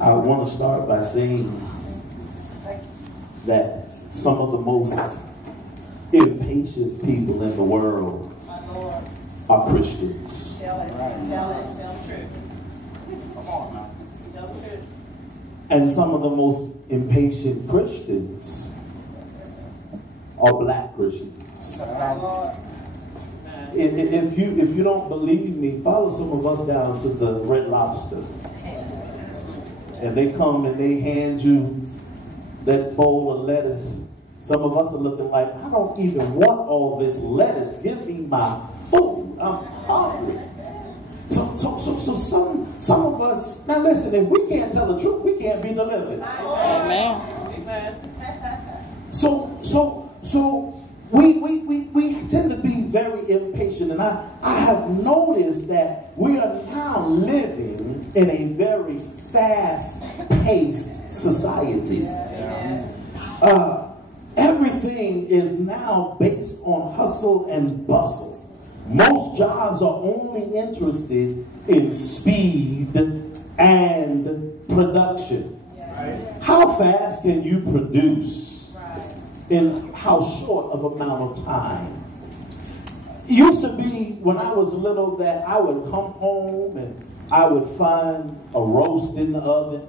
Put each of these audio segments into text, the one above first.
I want to start by saying that some of the most impatient people in the world are Christians. Tell the truth. Come on now. Tell the truth. And some of the most impatient Christians are black Christians. If you don't believe me, follow some of us down to the Red Lobster. And they come and they hand you that bowl of lettuce. Some of us are looking like, I don't even want all this lettuce. Give me my food. I'm hungry. So some of us, now listen, if we can't tell the truth, we can't be delivered. Amen. So we tend to be very impatient, and I have noticed that we are now living in a very fast-paced society. Everything is now based on hustle and bustle. Most jobs are only interested in speed and production. How fast can you produce in how short of amount of time? It used to be when I was little that I would come home and I would find a roast in the oven.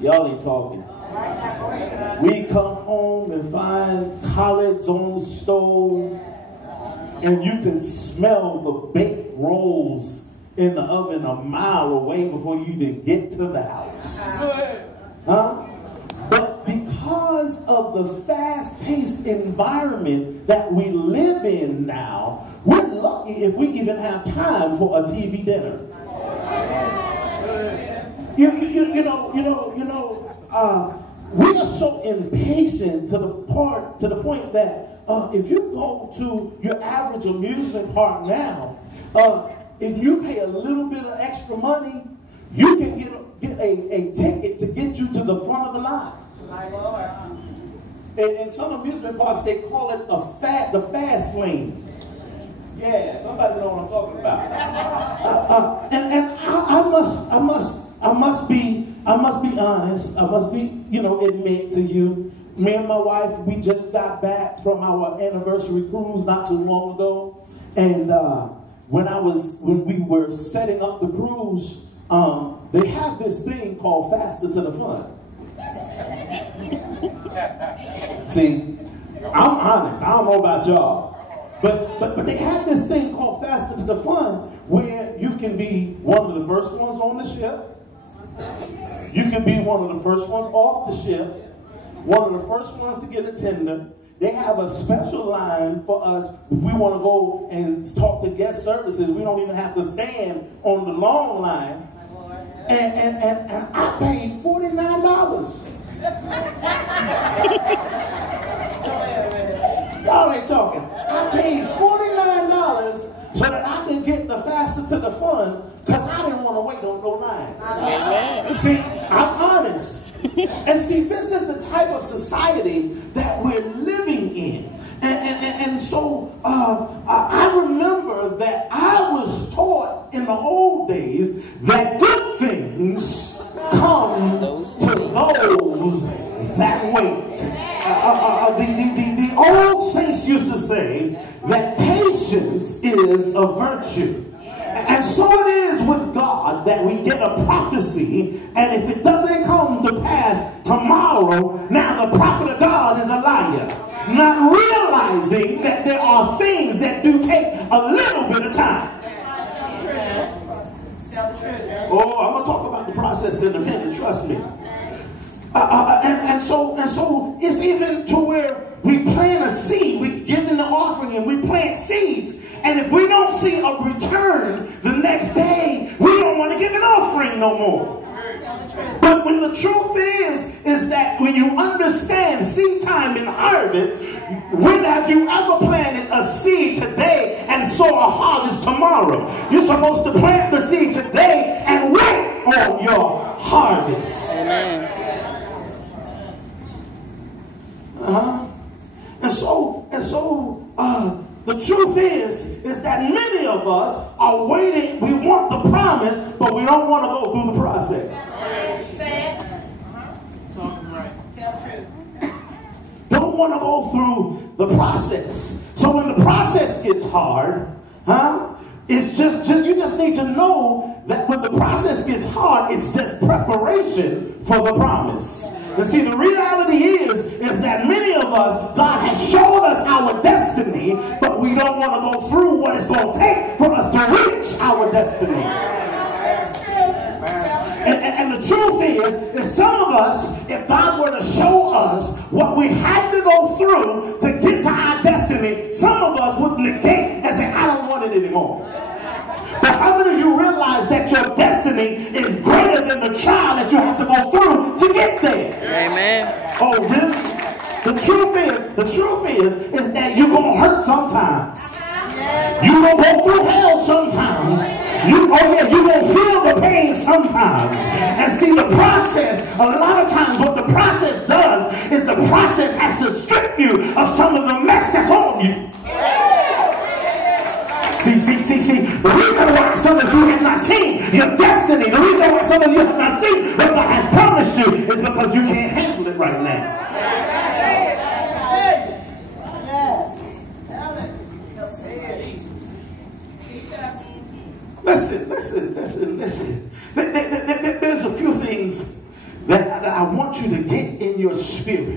Y'all ain't talking. We come home and find collards on the stove, and you can smell the baked rolls in the oven a mile away before you even get to the house. Huh? But because of the fast-paced environment that we live in now, we're lucky if we even have time for a TV dinner. We are so impatient to the point that if you go to your average amusement park now, if you pay a little bit of extra money, you can get a ticket to get you to the front of the line. In some amusement parks, they call it the fast lane. Yeah, somebody know what I'm talking about. And I must be honest. I must be, admit to you. Me and my wife, we just got back from our anniversary cruise not too long ago, and when we were setting up the cruise, they have this thing called Faster to the Fun. See, I'm honest. I don't know about y'all, but they have this thing called Faster to the Fun, where you can be one of the first ones on the ship. You can be one of the first ones off the ship, one of the first ones to get a tender. They have a special line for us if we want to go and talk to guest services. We don't even have to stand on the long line. And I paid $49. Y'all ain't talking. I paid $49 so that I could get the Faster to the Fun, because I didn't want to wait on no line. See, I'm honest. And see, this is the type of society that we're living in. And so I remember that I was taught in the old days that good things come to those that wait. The old saints used to say that patience is a virtue. And so it is with God that we get a prophecy, and if it doesn't come to pass tomorrow, now the prophet of God is a liar. Not realizing that there are things that do take a little bit of time. Oh, I'm going to talk about the process in a minute, trust me. And so it's even to where we plant a seed, we give in the offering and we plant seeds. And if we don't see a return the next day, we don't want to give an offering no more. But when the truth is that when you understand seed time and harvest, when have you ever planted a seed today and saw a harvest tomorrow? You're supposed to plant the seed today and wait on your harvest. Amen. And so the truth is that many of us are waiting. We want the promise, but we don't want to go through the process. Say it. Talking right. Tell the truth. Don't want to go through the process. So when the process gets hard, it's just you just need to know that when the process gets hard, it's just preparation for the promise. And see, the reality is that many of us, God has shown us our destiny, but we don't want to go through what it's going to take for us to reach our destiny. And the truth is some of us, if God were to show us what we had to go through to get to our destiny, some of us would negate and say, I don't want it anymore. But how many of you realize that your destiny is greater than the trial that you have to go through to get there? Amen. Oh, really? The truth is that you're going to hurt sometimes. You're going to go through hell sometimes. You're going to feel the pain sometimes. And see, the process, a lot of times what the process does is the process has to strip you of some of the mess that's on you. See, the reason why some of you have not seen your destiny, the reason why some of you have not seen what God has promised you is because you can't handle it right now. Listen. There's a few things that I want you to get in your spirit.